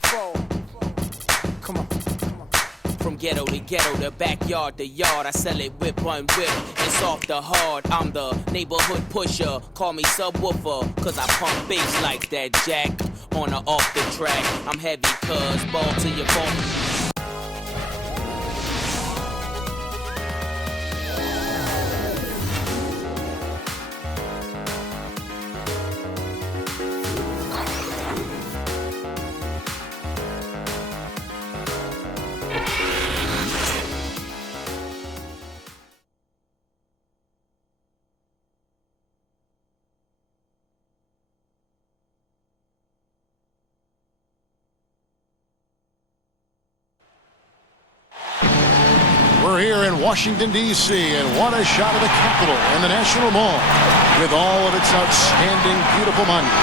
Come on. From ghetto to ghetto, the backyard to yard, I sell it whip on whip. It's off the hard. I'm the neighborhood pusher. Call me subwoofer, cause I pump bass like that, Jack. On or off the track, I'm heavy, cuz ball to your bone. We're here in Washington, D.C., and what a shot of the Capitol and the National Mall with all of its outstanding, beautiful monuments.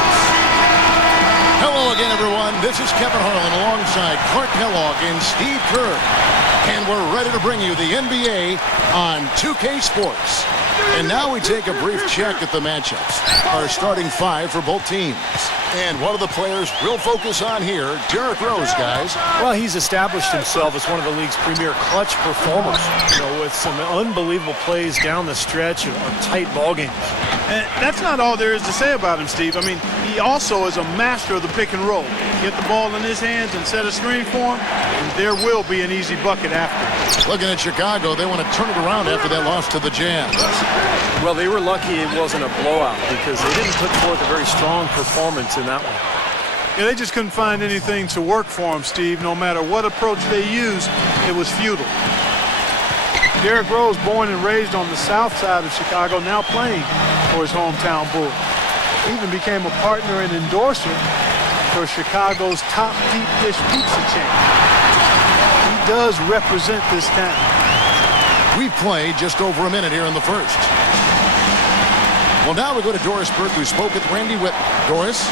Hello again, everyone. This is Kevin Harlan alongside Clark Kellogg and Steve Kerr. And we're ready to bring you the NBA on 2K Sports. And now we take a brief check at the matchups. Our starting five for both teams. And one of the players we'll focus on here, Derrick Rose, guys. Well, he's established himself as one of the league's premier clutch performers, with some unbelievable plays down the stretch of tight ball games. And that's not all there is to say about him, Steve. I mean, he also is a master of the pick and roll. Get the ball in his hands and set a screen for him, and there will be an easy bucket after. Looking at Chicago, they want to turn it around after that loss to the Jazz. Well, they were lucky it wasn't a blowout because they didn't put forth a very strong performance in that one. Yeah, they just couldn't find anything to work for him, Steve. No matter what approach they used, it was futile. Derrick Rose, born and raised on the south side of Chicago, now playing for his hometown Bulls. He even became a partner and endorser for Chicago's top deep dish pizza chain. He does represent this town. We've played just over a minute here in the first. Well, now we go to Doris Burke, who spoke with Randy Whitman. Doris?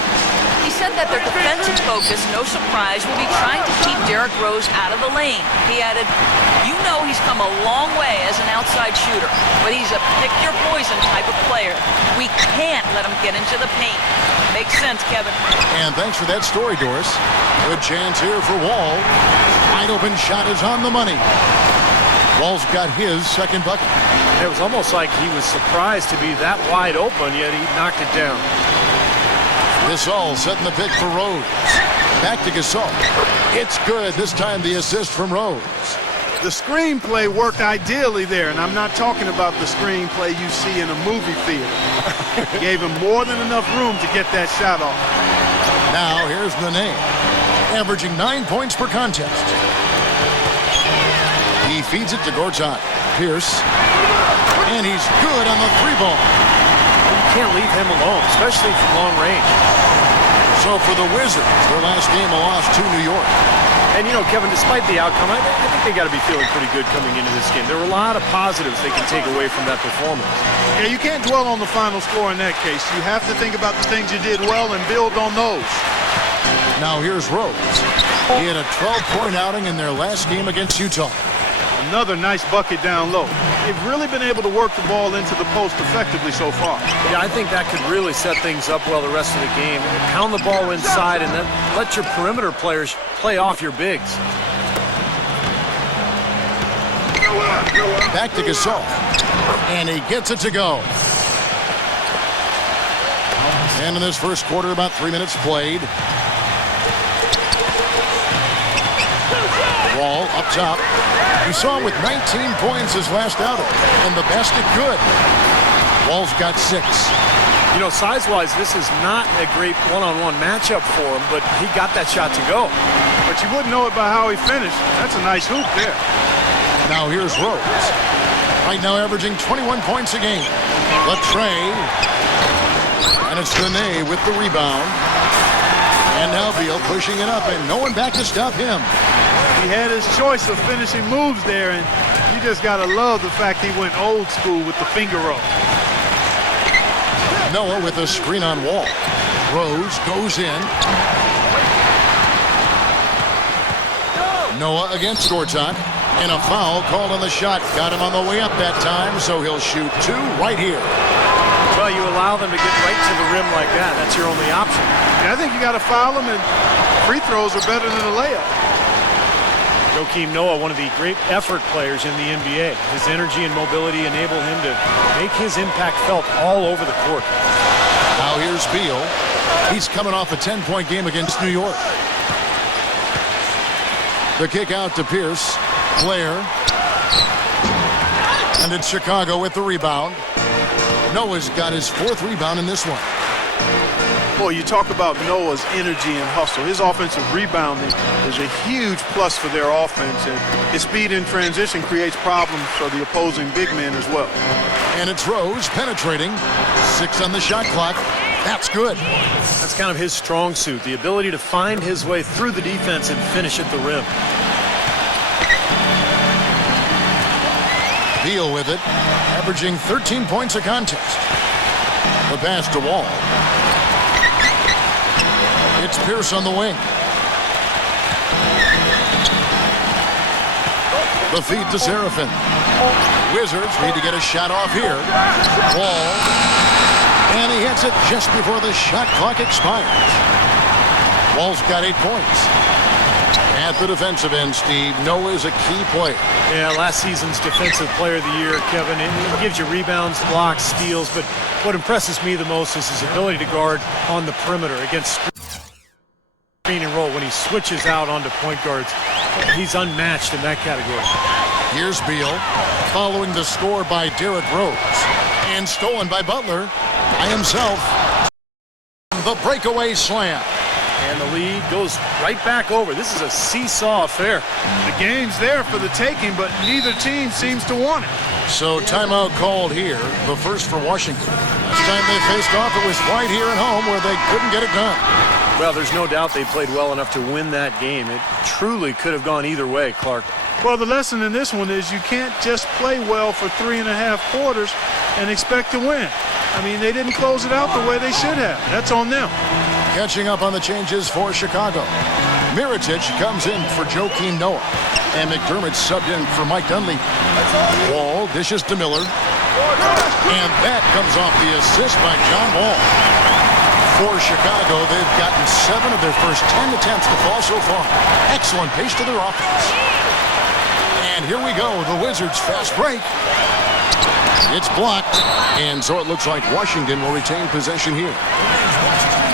He said that their defensive focus, no surprise, will be trying to keep Derrick Rose out of the lane. He added, you know he's come a long way as an outside shooter, but he's a pick-your-poison type of player. We can't let him get into the paint. Makes sense, Kevin. And thanks for that story, Doris. Good chance here for Wall. Wide open shot is on the money. Wall's got his second bucket. It was almost like he was surprised to be that wide open, yet he knocked it down. Gasol setting the pick for Rose. Back to Gasol. It's good. This time the assist from Rose. The screenplay worked ideally there, and I'm not talking about the screenplay you see in a movie theater. Gave him more than enough room to get that shot off. Now here's Nene, averaging 9 points per contest. He feeds it to Gortat. Pierce. And he's good on the three ball. You can't leave him alone, especially from long range. So for the Wizards, their last game a loss to New York. And, Kevin, despite the outcome, I think they got to be feeling pretty good coming into this game. There were a lot of positives they can take away from that performance. Yeah, you can't dwell on the final score in that case. You have to think about the things you did well and build on those. Now here's Rose. He had a 12-point outing in their last game against Utah. Another nice bucket down low. They've really been able to work the ball into the post effectively so far. Yeah, I think that could really set things up well the rest of the game. Pound the ball inside and then let your perimeter players play off your bigs. Back to Gasol. And he gets it to go. And in this first quarter, about 3 minutes played. Wall up top. We saw him with 19 points his last outing, and the basket good. Wall's got 6. Size-wise, this is not a great one-on-one matchup for him, but he got that shot to go. But you wouldn't know it by how he finished. That's a nice hoop there. Now here's Rose. Right now averaging 21 points a game. Latrey. And it's Nene with the rebound. And now Beal pushing it up, and no one back to stop him. He had his choice of finishing moves there, and you just got to love the fact he went old school with the finger roll. Noah with a screen on Wall. Rose goes in. Noah against Gortat. And a foul called on the shot. Got him on the way up that time, so he'll shoot 2 right here. Well, you allow them to get right to the rim like that. That's your only option. Yeah, I think you got to foul him, and free throws are better than a layup. Joakim Noah, one of the great effort players in the NBA. His energy and mobility enable him to make his impact felt all over the court. Now here's Beal. He's coming off a 10-point game against New York. The kick out to Pierce. Blair. And it's Chicago with the rebound. Noah's got his 4th rebound in this one. Boy, you talk about Noah's energy and hustle. His offensive rebounding is a huge plus for their offense, and his speed in transition creates problems for the opposing big men as well. And it's Rose penetrating. 6 on the shot clock. That's good. That's kind of his strong suit, the ability to find his way through the defense and finish at the rim. Beal with it, averaging 13 points a contest. The pass to Wall. It's Pierce on the wing. The feed to Seraphin. Wizards need to get a shot off here. Wall. And he hits it just before the shot clock expires. Wall's got 8 points. At the defensive end, Steve, Noah is a key player. Yeah, last season's Defensive Player of the Year, Kevin. It gives you rebounds, blocks, steals, but what impresses me the most is his ability to guard on the perimeter against screen and roll. When he switches out onto point guards, he's unmatched in that category. Here's Beal, following the score by Derrick Rose. And stolen by Butler by himself. The breakaway slam. And the lead goes right back over. This is a seesaw affair. The game's there for the taking, but neither team seems to want it. So timeout called here, the first for Washington. Last time they faced off, it was right here at home where they couldn't get it done. Well, there's no doubt they played well enough to win that game. It truly could have gone either way, Clark. Well, the lesson in this one is you can't just play well for 3.5 quarters and expect to win. I mean, they didn't close it out the way they should have. That's on them. Catching up on the changes for Chicago. Mirotic comes in for Joakim Noah. And McDermott subbed in for Mike Dunleavy. Wall dishes to Miller. And that comes off the assist by John Wall. For Chicago, they've gotten 7 of their first 10 attempts to fall so far. Excellent pace to their offense. And here we go, the Wizards fast break. It's blocked. And so it looks like Washington will retain possession here.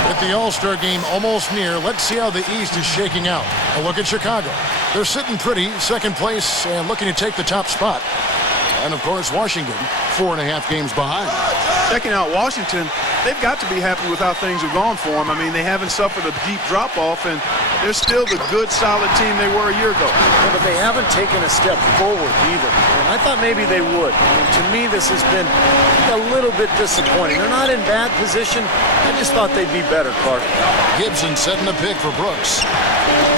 With the All-Star game almost near, let's see how the East is shaking out. A look at Chicago. They're sitting pretty, second place, and looking to take the top spot. And, of course, Washington, 4.5 games behind. Checking out Washington, they've got to be happy with how things have gone for them. I mean, they haven't suffered a deep drop-off, and they're still the good, solid team they were a year ago. Yeah, but they haven't taken a step forward either. And I thought maybe they would. I mean, to me, this has been a little bit disappointing. They're not in bad position. I just thought they'd be better, Clark. Gibson setting a pick for Brooks.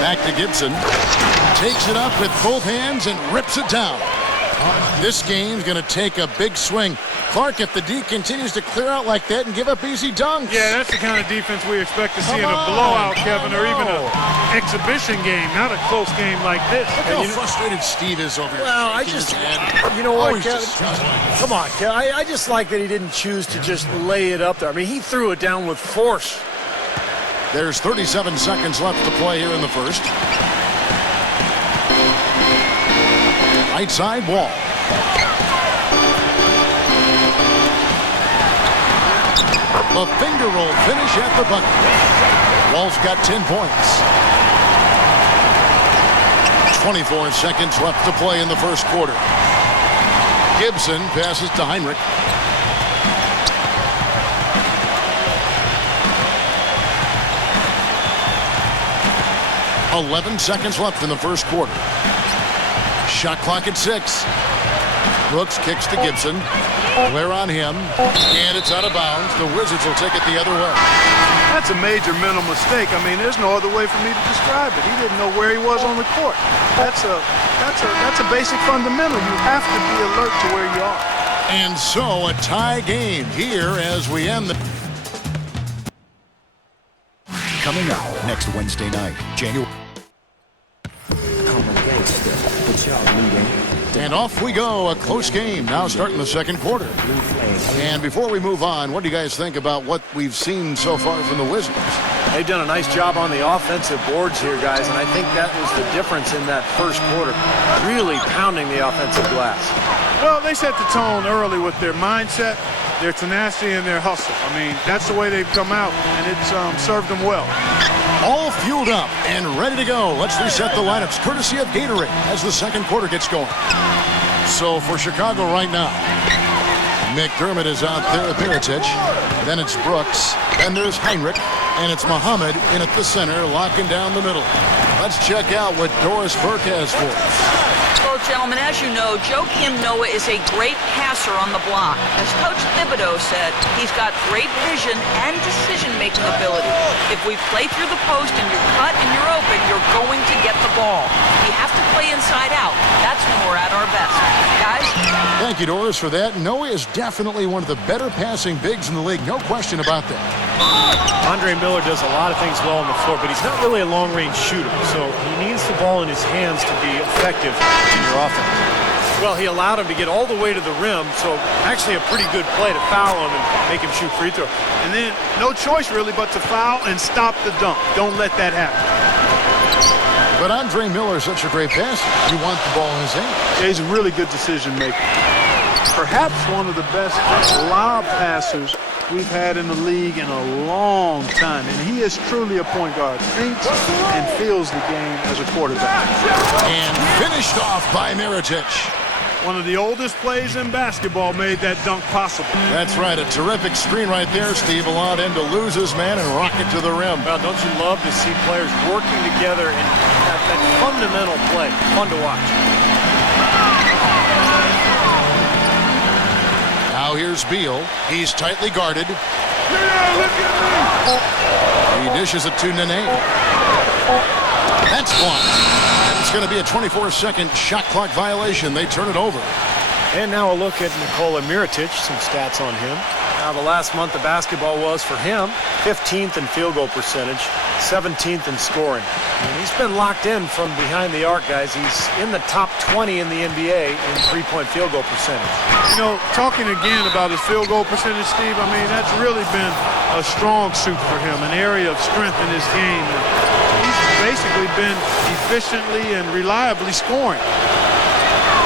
Back to Gibson. Takes it up with both hands and rips it down. This game's going to take a big swing. Clark, if the D continues to clear out like that and give up easy dunks. Yeah, that's the kind of defense we expect to see in a blowout, Kevin, or even an exhibition game, not a close game like this. Look how frustrated Steve is over here. Well, I just, you know what, Kevin? Come on, Kevin. I just like that he didn't choose to just lay it up there. I mean, he threw it down with force. There's 37 seconds left to play here in the first. Right side Wall. A finger roll finish at the bucket. Wall's got 10 points. 24 seconds left to play in the first quarter. Gibson passes to Heinrich. .11 seconds left in the first quarter. Shot clock at 6. Brooks kicks to Gibson. Blair on him, and it's out of bounds. The Wizards will take it the other way. That's a major mental mistake. I mean, there's no other way for me to describe it. He didn't know where he was on the court. That's a basic fundamental. You have to be alert to where you are. And so a tie game here as we end the... Coming up next Wednesday night, January. And off we go, a close game now starting the second quarter. And before we move on, what do you guys think about what we've seen so far from the Wizards? They've done a nice job on the offensive boards here, guys, and I think that was the difference in that first quarter. Really pounding the offensive glass. Well, they set the tone early with their mindset, their tenacity, and their hustle. I mean, that's the way they've come out, and it's served them well. All fueled up and ready to go. Let's reset the lineups, courtesy of Gatorade, as the second quarter gets going. So for Chicago right now, McDermott is out there at Mirotic. Then it's Brooks. Then there's Heinrich. And it's Muhammad in at the center, locking down the middle. Let's check out what Doris Burke has for us. Well, gentlemen, as you know, Joakim Noah is a great passer on the block. As Coach Thibodeau said, he's got great vision and decision-making ability. If we play through the post and you're cut and you're open, you're going to get the ball. We have to play inside out. That's when we're at our best. Guys? Thank you, Doris, for that. Noah is definitely one of the better passing bigs in the league. No question about that. Andre Miller does a lot of things well on the floor, but he's not really a long-range shooter, so he needs the ball in his hands to be effective in your offense. Well, he allowed him to get all the way to the rim, so actually a pretty good play to foul him and make him shoot free throw. And then no choice really but to foul and stop the dunk. Don't let that happen. But Andre Miller is such a great passer. You want the ball in his hands. He's a really good decision maker. Perhaps one of the best lob passers we've had in the league in a long time, and he is truly a point guard. Thinks and feels the game as a quarterback. And finished off by Mirotic. One of the oldest plays in basketball made that dunk possible. That's right, a terrific screen right there. Steve allowed him to lose his man and rock it to the rim. Well, don't you love to see players working together in that fundamental play? Fun to watch. Now here's Beal. He's tightly guarded. He dishes it to Nene. That's blocked. It's going to be a 24-second shot clock violation. They turn it over. And now a look at Nikola Mirotic, some stats on him. Now the last month of basketball was for him 15th in field goal percentage, 17th in scoring. And he's been locked in from behind the arc, guys. He's in the top 20 in the NBA in three-point field goal percentage. You know, talking again about his field goal percentage, Steve, I mean, that's really been a strong suit for him, an area of strength in his game. He's basically been efficiently and reliably scoring.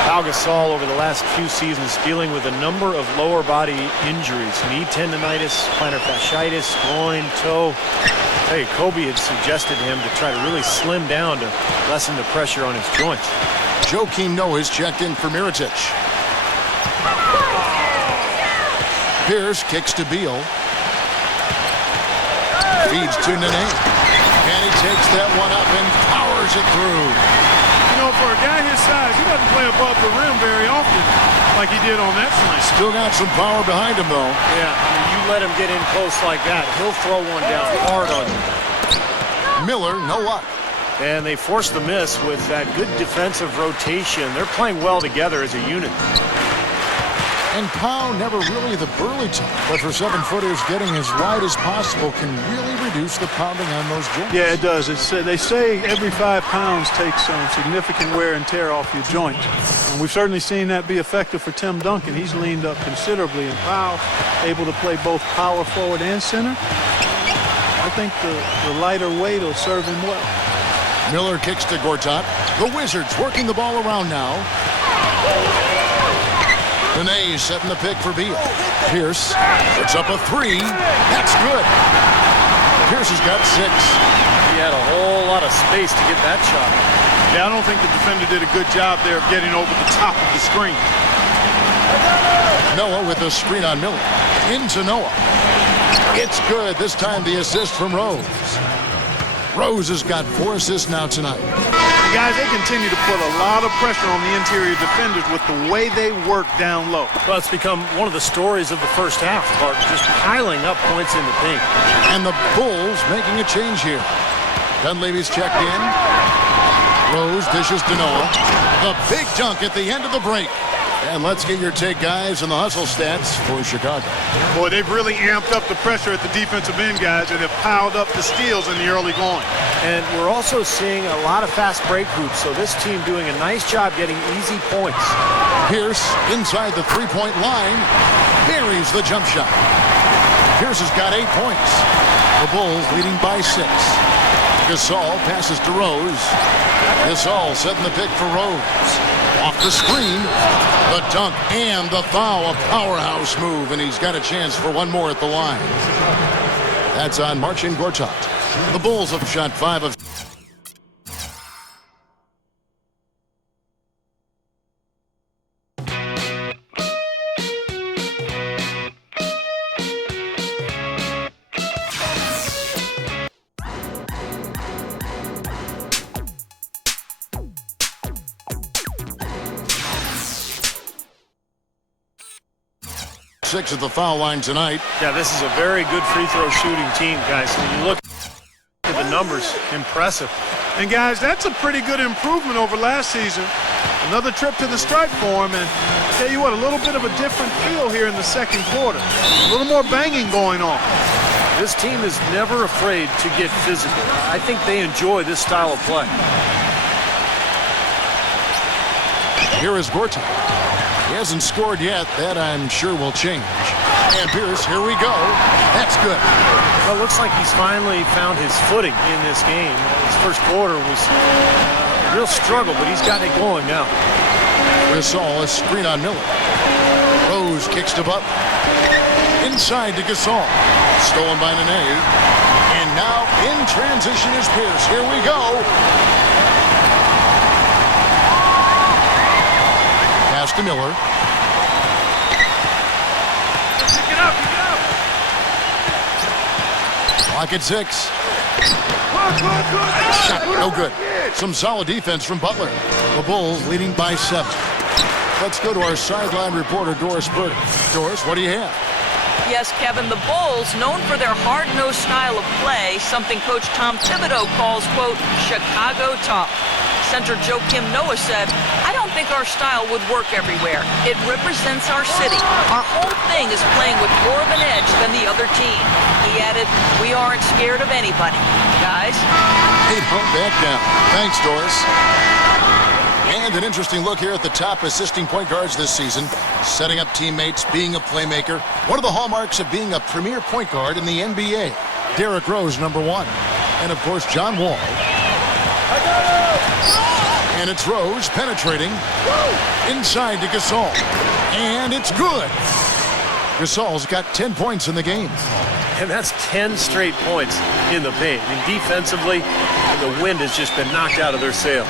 Pau Gasol over the last few seasons dealing with a number of lower body injuries. Knee tendonitis, plantar fasciitis, groin, toe. I tell you, Kobe had suggested to him to try to really slim down to lessen the pressure on his joints. Joakim Noah is checked in for Mirotic. Pierce kicks to Beal. Feeds to Nene. And he takes that one up and powers it through. You know, for a guy his size, he doesn't play above the rim very often like he did on that slam. Still got some power behind him, though. Yeah, I mean, you let him get in close like that, he'll throw one down hard on you. Miller, no luck. And they force the miss with that good defensive rotation. They're playing well together as a unit. And Pau never really the burly type, but for 7-footers, getting as wide as possible can really reduce the pounding on those joints. Yeah, it does. They say every 5 pounds takes some significant wear and tear off your joints. And we've certainly seen that be effective for Tim Duncan. He's leaned up considerably, and Pau able to play both power forward and center. I think the lighter weight will serve him well. Miller kicks to Gortat. The Wizards working the ball around now. Nene setting the pick for Beal. Pierce puts up a 3. That's good. Pierce has got 6. He had a whole lot of space to get that shot. Yeah, I don't think the defender did a good job there of getting over the top of the screen. Noah with a screen on Miller. Into Noah. It's good. This time the assist from Rose. Rose has got 4 assists now tonight. Guys, they continue to put a lot of pressure on the interior defenders with the way they work down low. Well, it's become one of the stories of the first half, Clark, just piling up points in the paint. And the Bulls making a change here. Dunleavy's checked in. Rose dishes to Noah. The big dunk at the end of the break. And let's get your take, guys, on the hustle stats for Chicago. Boy, they've really amped up the pressure at the defensive end, guys, and have piled up the steals in the early going. And we're also seeing a lot of fast break hoops, so this team doing a nice job getting easy points. Pierce inside the three-point line buries the jump shot. Pierce has got 8 points. The Bulls leading by 6. Gasol passes to Rose. Gasol setting the pick for Rose. Off the screen, the dunk and the foul. A powerhouse move, and he's got a chance for one more at the line. That's on Marcin Gortat. The Bulls have shot 5 of 6 at the foul line tonight. Yeah, this is a very good free throw shooting team, guys. When you look at the numbers, impressive. And guys, that's a pretty good improvement over last season. Another trip to the stripe for him, and I tell you what, a little bit of a different feel here in the second quarter. A little more banging going on. This team is never afraid to get physical. I think they enjoy this style of play. Here is Gortat. He hasn't scored yet. That, I'm sure, will change. And Pierce, here we go. That's good. Well, it looks like he's finally found his footing in this game. His first quarter was a real struggle, but he's gotten it going now. Gasol, a screen on Miller. Rose kicks to Butler. Inside to Gasol. Stolen by Nene. And now in transition is Pierce. Here we go. Pass to Miller. Pick it up, pick it up. Clock at 6. Shot no good. Some solid defense from Butler. The Bulls leading by 7. Let's go to our sideline reporter, Doris Burke. Doris, what do you have? Yes, Kevin, the Bulls, known for their hard-nosed style of play, something Coach Tom Thibodeau calls, quote, Chicago tough. Center Joakim Noah said, I don't think our style would work everywhere. It represents our city. Our whole thing is playing with more of an edge than the other team. He added, we aren't scared of anybody. Guys? Hey, don't back down. Thanks, Doris. And an interesting look here at the top assisting point guards this season. Setting up teammates, being a playmaker. One of the hallmarks of being a premier point guard in the NBA. Derrick Rose, number 1. And, of course, John Wall. And it's Rose penetrating. Inside to Gasol. And it's good. Gasol's got 10 points in the game. And that's 10 straight points in the paint. I mean, defensively, the wind has just been knocked out of their sails.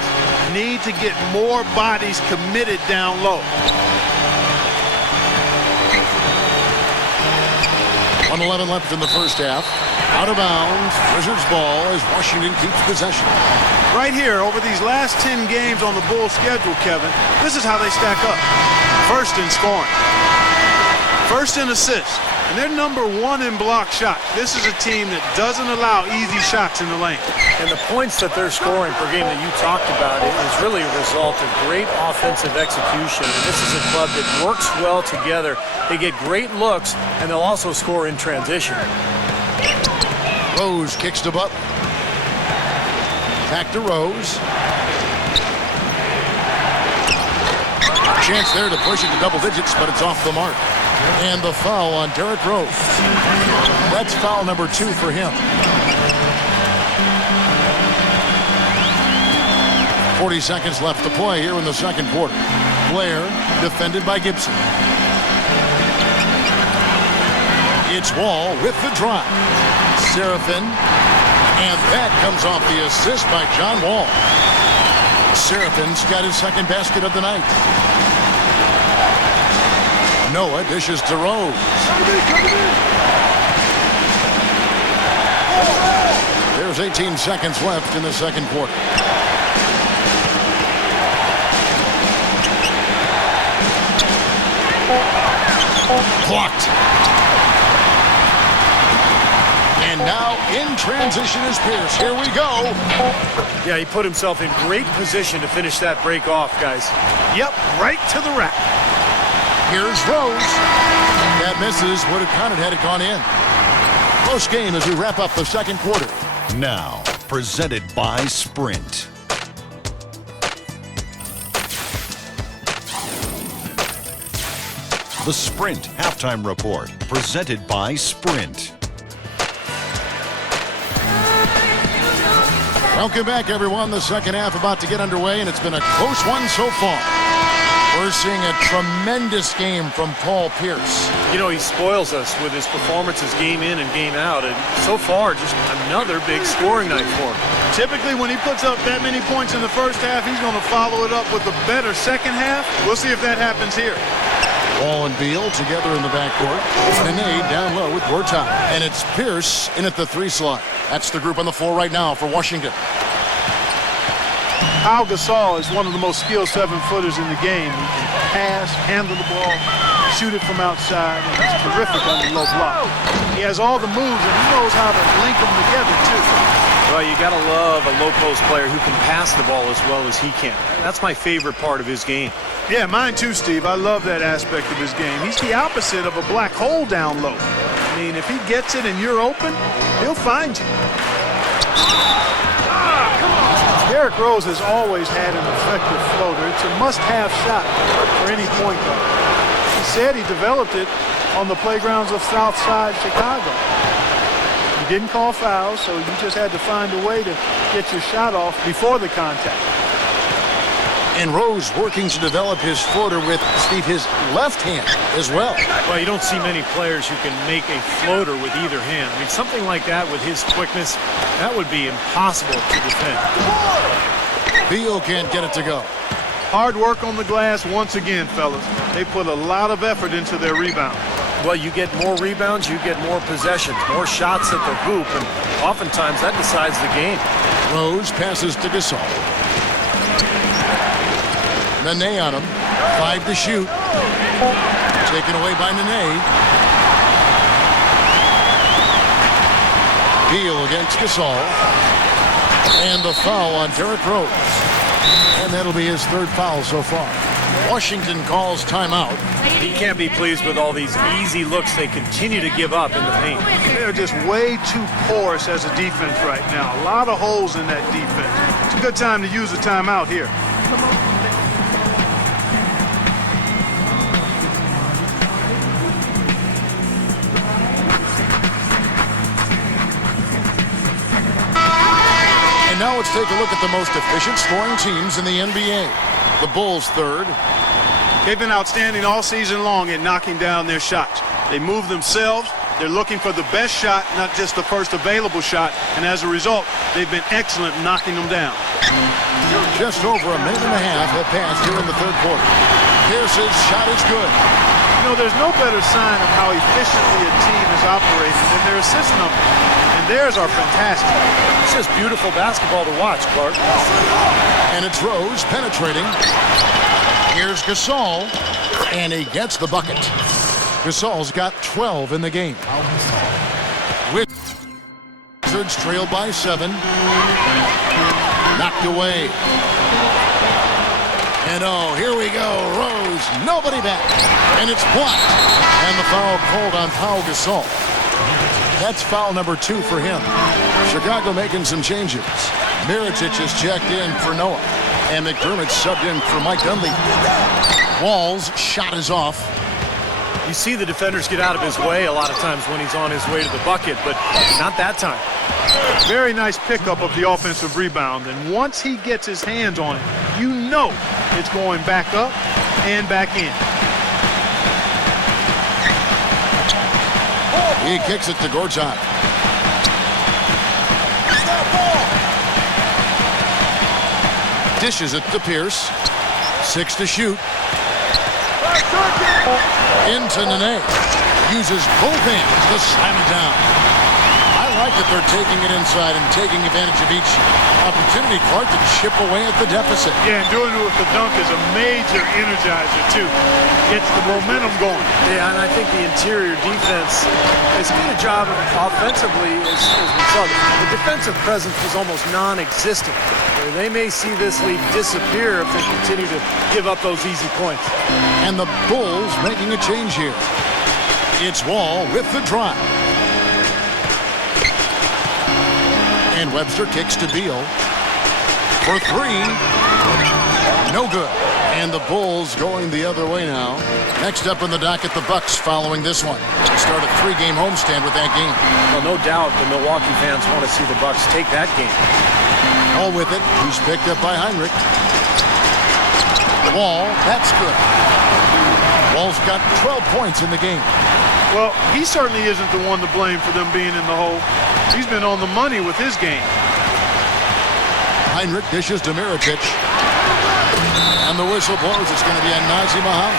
Need to get more bodies committed down low. 1:11 left in the first half. Out of bounds. Wizards ball as Washington keeps possession. Right here, over these last 10 games on the Bulls schedule, Kevin, this is how they stack up. First in scoring. First in assists. And they're number 1 in block shots. This is a team that doesn't allow easy shots in the lane. And the points that they're scoring per game that you talked about is really a result of great offensive execution. And this is a club that works well together. They get great looks, and they'll also score in transition. Rose kicks to Butler. Back to Rose. Chance there to push it to double digits, but it's off the mark. And the foul on Derrick Rose. That's foul number 2 for him. 40 seconds left to play here in the second quarter. Blair defended by Gibson. It's Wall with the drive. Seraphin. And that comes off the assist by John Wall. Seraphin's got his second basket of the night. Noah dishes to Rose. There's 18 seconds left in the second quarter. Blocked. And now in transition is Pierce. Here we go. Yeah, he put himself in great position to finish that break off, guys. Yep, right to the rack. Here's Rose. That misses. Would have counted had it gone in. Close game as we wrap up the second quarter. Now, presented by Sprint. The Sprint Halftime Report, presented by Sprint. Welcome back, everyone. The second half about to get underway, and it's been a close one so far. We're seeing a tremendous game from Paul Pierce. You know, he spoils us with his performances game in and game out, and so far, just another big scoring night for him. Typically, when he puts up that many points in the first half, he's going to follow it up with a better second half. We'll see if that happens here. Ball and Beal together in the backcourt. Nene down low with more time. And it's Pierce in at the 3 slot. That's the group on the floor right now for Washington. Pau Gasol is one of the most skilled 7-footers in the game. He can pass, handle the ball, shoot it from outside, and he's terrific on the low block. He has all the moves, and he knows how to link them together, too. Well, you got to love a low-post player who can pass the ball as well as he can. That's my favorite part of his game. Yeah, mine too, Steve. I love that aspect of his game. He's the opposite of a black hole down low. I mean, if he gets it and you're open, he'll find you. Derrick Rose has always had an effective floater. It's a must-have shot for any point guard. He said he developed it on the playgrounds of Southside Chicago. He didn't call fouls, so you just had to find a way to get your shot off before the contact. And Rose working to develop his floater with, Steve, his left hand as well. Well, you don't see many players who can make a floater with either hand. I mean, something like that with his quickness, that would be impossible to defend. Beal can't get it to go. Hard work on the glass once again, fellas. They put a lot of effort into their rebound. Well, you get more rebounds, you get more possessions, more shots at the hoop, and oftentimes that decides the game. Rose passes to Gasol. Nene on him. 5 to shoot. Taken away by Nene. Beal against Gasol. And the foul on Derrick Rose. And that'll be his 3rd foul so far. Washington calls timeout. He can't be pleased with all these easy looks they continue to give up in the paint. They're just way too porous as a defense right now. A lot of holes in that defense. It's a good time to use a timeout here. And now let's take a look at the most efficient scoring teams in the NBA. The Bulls 3rd. They've been outstanding all season long at knocking down their shots. They move themselves. They're looking for the best shot, not just the first available shot. And as a result, they've been excellent knocking them down. Just over a minute and a half have passed here in the 3rd quarter. Pierce's shot is good. You know, there's no better sign of how efficiently a team is operating than their assist numbers. And theirs are fantastic. It's just beautiful basketball to watch, Clark. And it's Rose penetrating. Here's Gasol, and he gets the bucket. Gasol's got 12 in the game. Wizards trailed by 7. Knocked away. And oh, here we go. Rose, nobody back. And it's blocked. And the foul called on Pau Gasol. That's foul number 2 for him. Chicago making some changes. Mirotic is checked in for Noah. And McDermott subbed in for Mike Dunleavy. Wall's shot is off. You see the defenders get out of his way a lot of times when he's on his way to the bucket, but not that time. Very nice pickup of the offensive rebound. And once he gets his hands on it, you know it's going back up and back in. He kicks it to Gortat. Dishes it to Pierce. 6 to shoot. Into Nene. Uses both hands to slam it down. I like that they're taking it inside and taking advantage of each opportunity, Clark, to chip away at the deficit. Yeah, and doing it with the dunk is a major energizer, too. Gets the momentum going. Yeah, and I think the interior defense has done a job offensively as we saw. The defensive presence was almost non-existent. They may see this lead disappear if they continue to give up those easy points. And the Bulls making a change here. It's Wall with the drive. And Webster kicks to Beal for 3. No good. And the Bulls going the other way now. Next up in the docket, the Bucks following this one. Start a 3-game homestand with that game. Well, no doubt the Milwaukee fans want to see the Bucks take that game. All with it. He's picked up by Heinrich. Wall, that's good. Wall's got 12 points in the game. Well, he certainly isn't the one to blame for them being in the hole. He's been on the money with his game. Heinrich dishes to Mirotic. And the whistle blows. It's going to be a Nazir Muhammad.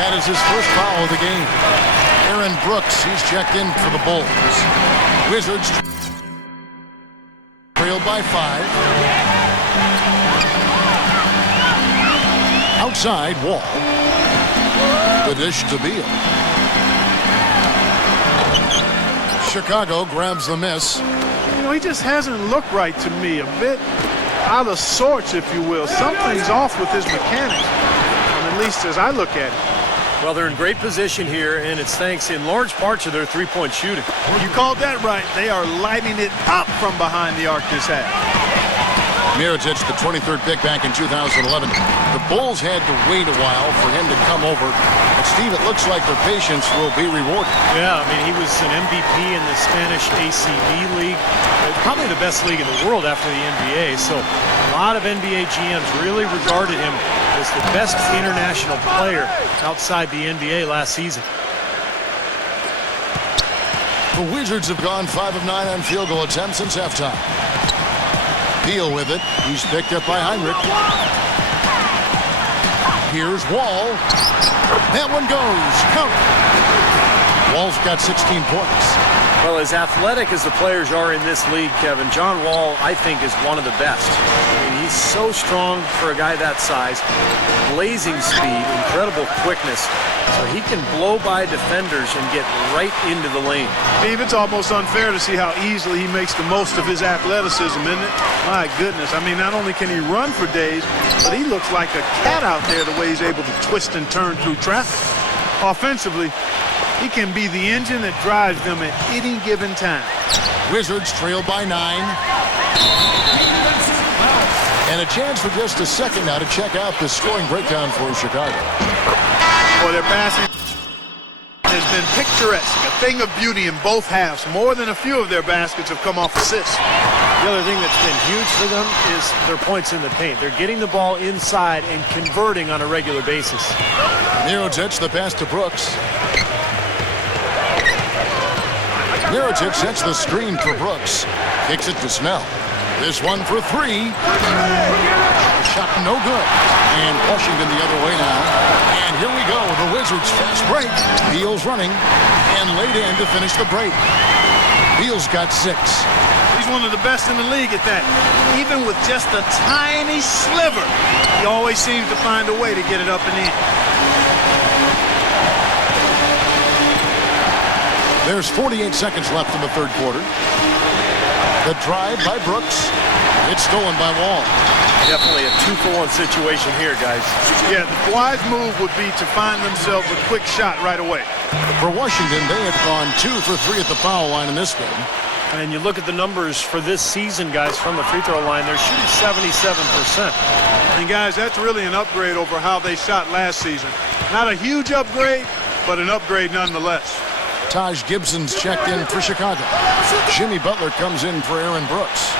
That is his first foul of the game. Aaron Brooks, he's checked in for the Bulls. Wizards trailed by 5. Outside, Wall. The dish to Beal. Chicago grabs the miss. You know, he just hasn't looked right to me. A bit out of sorts, if you will. Something's off with his mechanics, at least as I look at it. Well, they're in great position here, and it's thanks in large part to their three-point shooting. You called that right. They are lighting it up from behind the arc this half. Mirotic, the 23rd pick back in 2011. The Bulls had to wait a while for him to come over. But, Steve, it looks like their patience will be rewarded. Yeah, I mean, he was an MVP in the Spanish ACB league. Probably the best league in the world after the NBA. So a lot of NBA GMs really regarded him as the best international player outside the NBA last season. The Wizards have gone 5 of 9 on field goal attempts since halftime. Beal with it. He's picked up by Heinrich. Here's Wall. That one goes. Count. Wall's got 16 points. Well, as athletic as the players are in this league, Kevin, John Wall, I think, is one of the best. I mean, he's so strong for a guy that size. Blazing speed, incredible quickness. So he can blow by defenders and get right into the lane. Steve, it's almost unfair to see how easily he makes the most of his athleticism, isn't it? My goodness. I mean, not only can he run for days, but he looks like a cat out there the way he's able to twist and turn through traffic. Offensively, he can be the engine that drives them at any given time. Wizards trail by 9. And a chance for just a second now to check out the scoring breakdown for Chicago. Boy, their passing has been picturesque, a thing of beauty in both halves. More than a few of their baskets have come off assists. The other thing that's been huge for them is their points in the paint. They're getting the ball inside and converting on a regular basis. Mirotic, the pass to Brooks. Mirotic sets the screen for Brooks. Kicks it to Snell. This one for 3. Shot no good. And Washington the other way now. And here we go. The Wizards fast break. Beal's running and laid in to finish the break. Beal's got 6. He's one of the best in the league at that. Even with just a tiny sliver, he always seems to find a way to get it up and in. There's 48 seconds left in the third quarter. The drive by Brooks. It's stolen by Wall. Definitely a 2-for-1 situation here, guys. Yeah, the wise move would be to find themselves a quick shot right away. For Washington, they have gone 2 for 3 at the foul line in this game. And you look at the numbers for this season, guys, from the free throw line, they're shooting 77%. And, guys, that's really an upgrade over how they shot last season. Not a huge upgrade, but an upgrade nonetheless. Taj Gibson's checked in for Chicago. Jimmy Butler comes in for Aaron Brooks.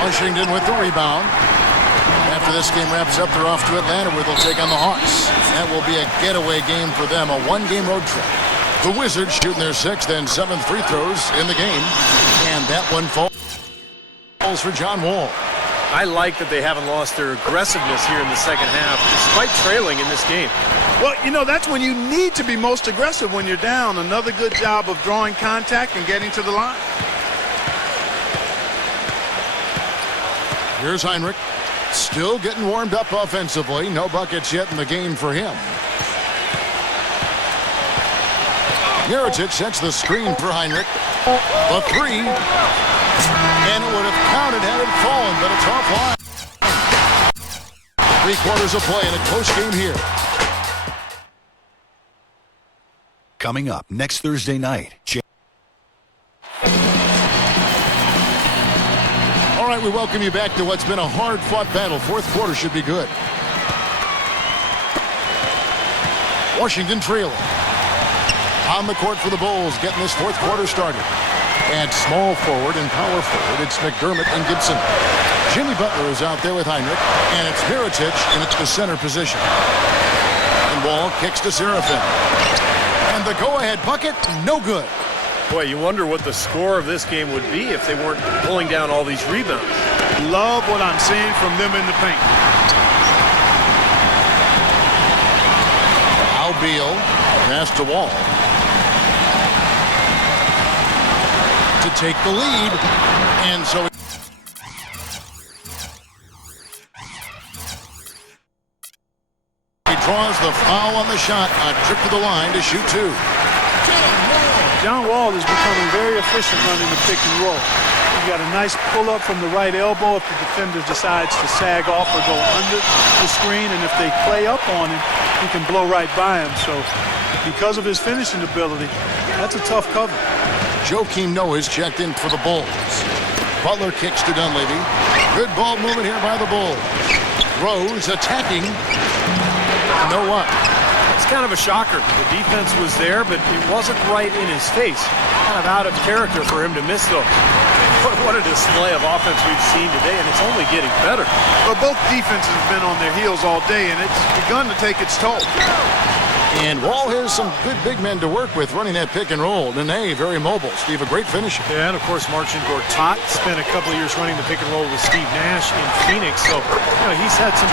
Washington with the rebound. After this game wraps up, they're off to Atlanta where they'll take on the Hawks. That will be a getaway game for them, a 1-game road trip. The Wizards shooting their 6th and 7th free throws in the game. And that one falls for John Wall. I like that they haven't lost their aggressiveness here in the second half, despite trailing in this game. Well, you know, that's when you need to be most aggressive when you're down. Another good job of drawing contact and getting to the line. Here's Heinrich. Still getting warmed up offensively. No buckets yet in the game for him. Mirotic sets the screen for Heinrich. The 3. And it would have counted had it fallen, but it's offline. 3 quarters of play in a close game here. Coming up next Thursday night. All right, we welcome you back to what's been a hard-fought battle. Fourth quarter should be good. Washington trailing. On the court for the Bulls, getting this fourth quarter started. At small forward and power forward, it's McDermott and Gibson. Jimmy Butler is out there with Heinrich, and it's Mirotic in the center position. And Wall kicks to Serafin. And the go-ahead bucket, no good. Boy, you wonder what the score of this game would be if they weren't pulling down all these rebounds. Love what I'm seeing from them in the paint. Al Beal, pass to Wall. To take the lead, and so he draws the foul on the shot, a trip to the line to shoot two. John Wall is becoming very efficient running the pick and roll. He got a nice pull-up from the right elbow if the defender decides to sag off or go under the screen, and if they play up on him, he can blow right by him. So because of his finishing ability, that's a tough cover. Joakim Noah is checked in for the Bulls. Butler kicks to Dunleavy. Good ball movement here by the Bulls. Rose attacking. Noah. It's kind of a shocker. The defense was there, but it wasn't right in his face. Kind of out of character for him to miss those. What a display of offense we've seen today, and it's only getting better. But both defenses have been on their heels all day, and it's begun to take its toll. And Wall has some good big men to work with running that pick and roll. Nene, very mobile. Steve, a great finisher. Yeah, and of course, Marcin Gortat spent a couple of years running the pick and roll with Steve Nash in Phoenix. So, he's had some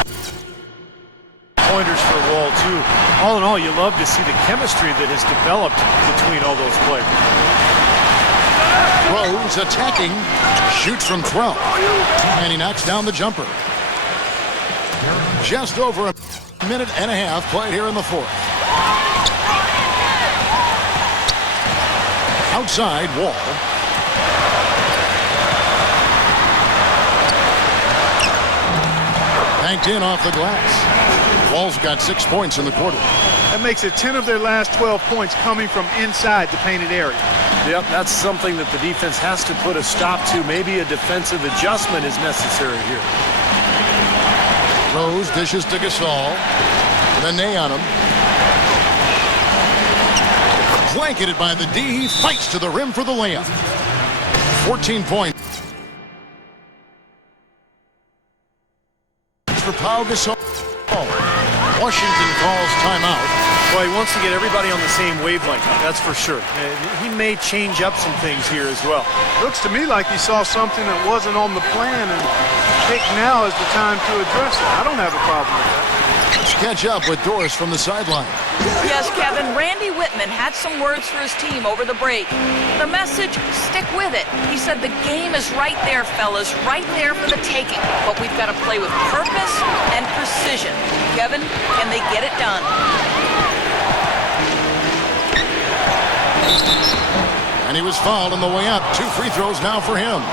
pointers for Wall, too. All in all, you love to see the chemistry that has developed between all those players. Rose attacking, shoots from 12, and he knocks down the jumper. Just over a minute and a half played here in the fourth. Outside, Wall. Banked in off the glass. Wall's got 6 points in the quarter. That makes it 10 of their last 12 points coming from inside the painted area. Yep, that's something that the defense has to put a stop to. Maybe a defensive adjustment is necessary here. Rose dishes to Gasol. Nene on him. Blanketed by the D. He fights to the rim for the layup. 14 points for Pau Gasol. Washington calls timeout. Well, he wants to get everybody on the same wavelength, that's for sure. He may change up some things here as well. Looks to me like he saw something that wasn't on the plan, and I think now is the time to address it. I don't have a problem with that. Let's catch up with Doris from the sideline. Yes, Kevin, Randy Whitman had some words for his team over the break. The message, stick with it. He said the game is right there, fellas, right there for the taking. But we've got to play with purpose and precision. Kevin, can they get it done? And he was fouled on the way up. 2 free throws now for him.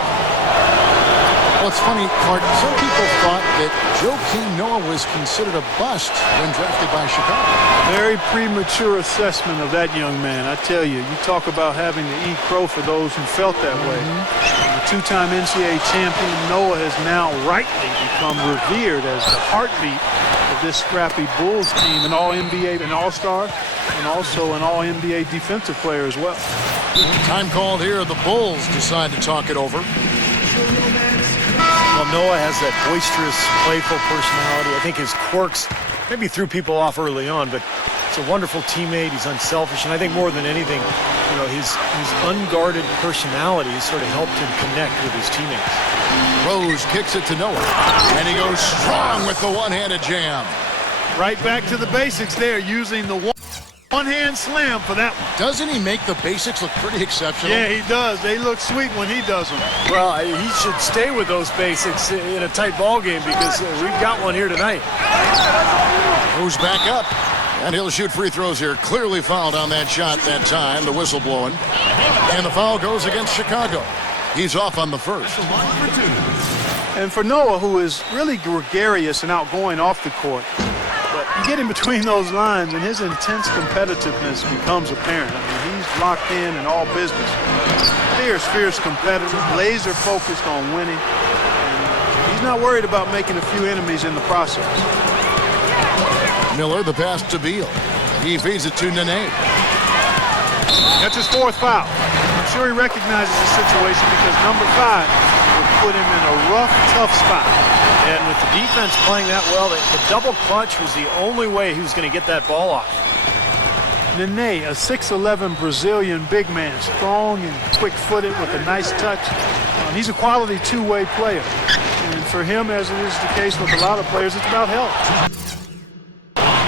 Well, it's funny, Clark. Some people thought that Joakim Noah was considered a bust when drafted by Chicago. Very premature assessment of that young man. I tell you, you talk about having to eat crow for those who felt that way. The two-time NCAA champion, Noah has now rightly become revered as the heartbeat of this scrappy Bulls team, an All-NBA, an All-Star, and also an All-NBA defensive player as well. Time called here. The Bulls decide to talk it over. Well, Noah has that boisterous, playful personality. I think his quirks maybe threw people off early on, but he's a wonderful teammate. He's unselfish, and I think more than anything, his unguarded personality has sort of helped him connect with his teammates. Rose kicks it to Noah, and he goes strong with the one-handed jam. Right back to the basics there, using the one-hand slam for that one. Doesn't he make the basics look pretty exceptional? Yeah, he does. They look sweet when he does them. Well, he should stay with those basics in a tight ball game because we've got one here tonight. Moves back up, and he'll shoot free throws here. Clearly fouled on that shot that time, the whistle blowing. And the foul goes against Chicago. He's off on the first. And for Noah, who is really gregarious and outgoing off the court, but you get in between those lines and his intense competitiveness becomes apparent. I mean, he's locked in all business. Fierce competitor, laser focused on winning. And he's not worried about making a few enemies in the process. Miller, the pass to Beal. He feeds it to Nene. That's his fourth foul. I'm sure he recognizes the situation because number 5 will put him in a rough, tough spot. And with the defense playing that well, the double clutch was the only way he was going to get that ball off. Nene, a 6'11" Brazilian big man, strong and quick-footed with a nice touch. He's a quality two-way player. And for him, as it is the case with a lot of players, it's about health.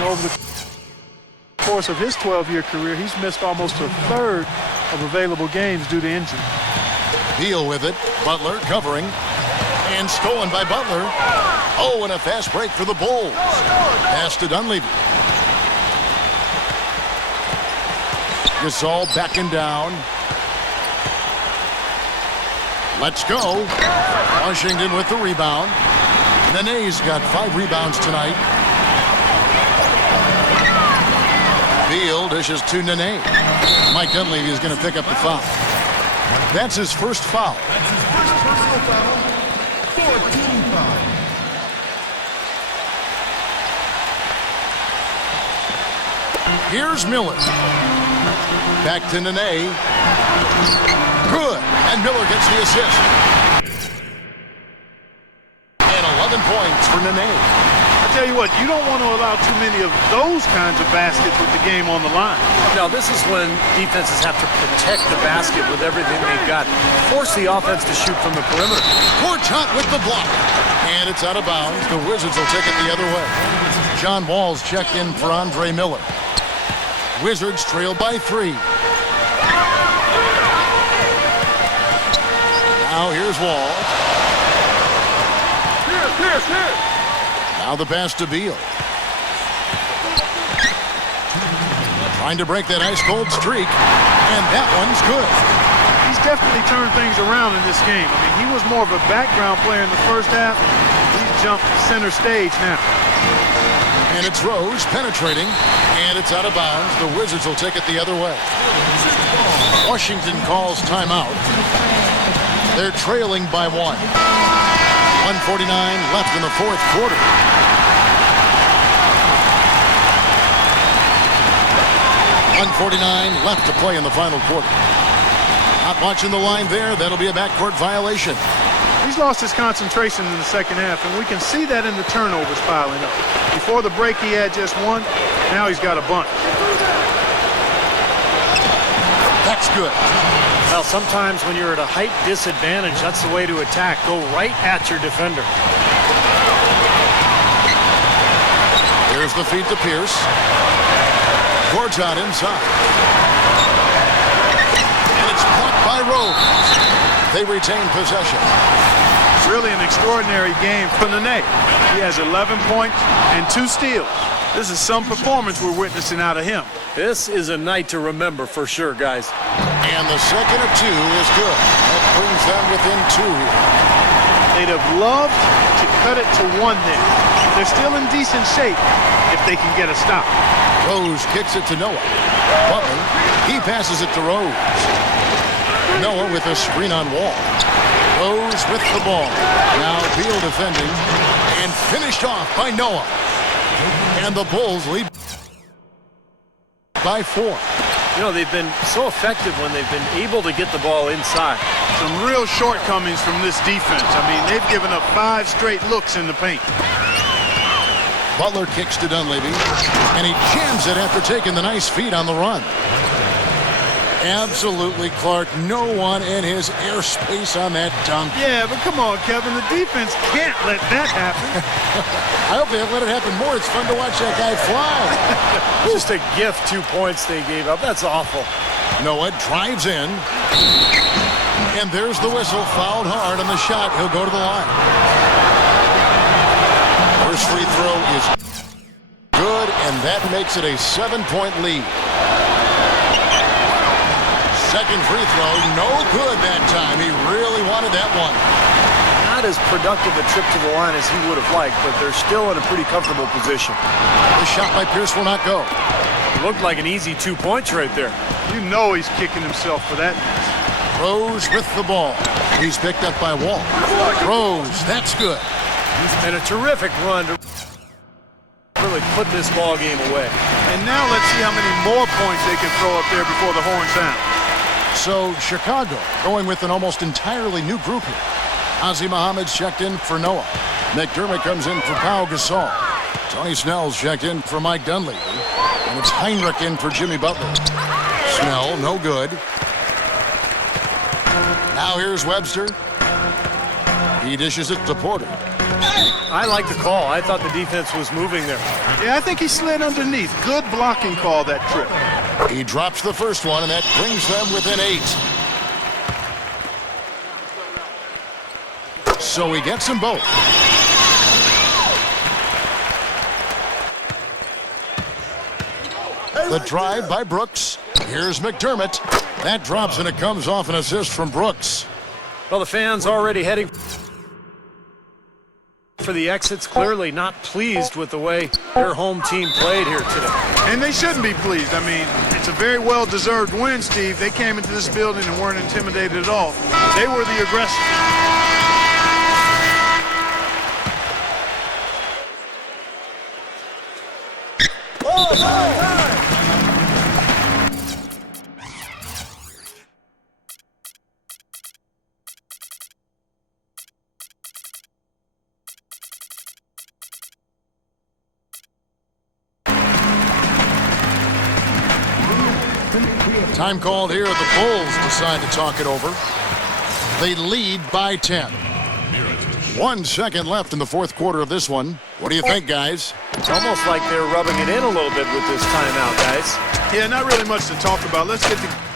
Over the course of his 12-year career, he's missed almost a third of available games due to injury. Beal with it. Butler covering. And stolen by Butler. Oh, and a fast break for the Bulls. Pass to Dunleavy. Gasol backing down. Let's go. Washington with the rebound. Nene's got 5 rebounds tonight. Beal dishes to Nene. Mike Dunleavy is going to pick up the foul. That's his first foul. Here's Miller. Back to Nene. Good. And Miller gets the assist. And 11 points for Nene. I tell you what, you don't want to allow too many of those kinds of baskets with the game on the line. Now, this is when defenses have to protect the basket with everything they've got. Force the offense to shoot from the perimeter. Gortat with the block. And it's out of bounds. The Wizards will take it the other way. John Wall's checked in for Andre Miller. Wizards trail by 3. Now here's Wall. Here. Now the pass to Beal. Trying to break that ice-cold streak. And that one's good. He's definitely turned things around in this game. I mean, he was more of a background player in the first half. He's jumped center stage now. And it's Rose penetrating. And it's out of bounds. The Wizards will take it the other way. Washington calls timeout. They're trailing by 1. 1:49 left in the fourth quarter. .149 left to play in the final quarter. Not watching the line there. That'll be a backcourt violation. He's lost his concentration in the second half, and we can see that in the turnovers piling up. Before the break, he had just 1. Now he's got a bunch. That's good. Well, sometimes when you're at a height disadvantage, that's the way to attack. Go right at your defender. Here's the feed to Pierce. Gortat inside. And it's blocked by Rose. They retain possession. Really an extraordinary game for Nene. He has 11 points and 2 steals. This is some performance we're witnessing out of him. This is a night to remember for sure, guys. And the second of 2 is good. That brings them within 2 here. They'd have loved to cut it to 1 there. They're still in decent shape if they can get a stop. Rose kicks it to Noah. Butler, he passes it to Rose. Noah with a screen on Wall. Rose with the ball. Now Beal defending. And finished off by Noah. And the Bulls lead by 4. You know, they've been so effective when they've been able to get the ball inside. Some real shortcomings from this defense. I mean, they've given up 5 straight looks in the paint. Butler kicks to Dunleavy, and he jams it after taking the nice feed on the run. Absolutely, Clark. No one in his airspace on that dunk. Yeah, but come on, Kevin. The defense can't let that happen. I hope they let it happen more. It's fun to watch that guy fly. Just a gift, 2 points they gave up. That's awful. Noah drives in. And there's the whistle. Fouled hard on the shot. He'll go to the line. First free throw is good, and that makes it a 7-point lead. Second free throw, no good that time. He really wanted that one. Not as productive a trip to the line as he would have liked, but they're still in a pretty comfortable position. The shot by Pierce will not go. It looked like an easy 2 points right there. You know he's kicking himself for that. Rose with the ball. He's picked up by Wall. Rose, that's good. And a terrific run to really put this ball game away. And now let's see how many more points they can throw up there before the horn sound. So Chicago going with an almost entirely new group here. Ozzie Muhammad's checked in for Noah. McDermott comes in for Pau Gasol. Tony Snell's checked in for Mike Dunleavy. And it's Heinrich in for Jimmy Butler. Snell, no good. Now here's Webster. He dishes it to Porter. I like the call. I thought the defense was moving there. Yeah, I think he slid underneath. Good blocking call that trip. He drops the first one, and that brings them within 8. So he gets them both. The drive by Brooks. Here's McDermott. That drops, and it comes off an assist from Brooks. Well, the fans already heading for the exits, clearly not pleased with the way their home team played here today. And they shouldn't be pleased. I mean, it's a very well-deserved win, Steve. They came into this building and weren't intimidated at all. They were the aggressors. Time called here. The Bulls decide to talk it over. They lead by 10. 1 second left in the fourth quarter of this one. What do you think, guys? It's almost like they're rubbing it in a little bit with this timeout, guys. Yeah, not really much to talk about. Let's get the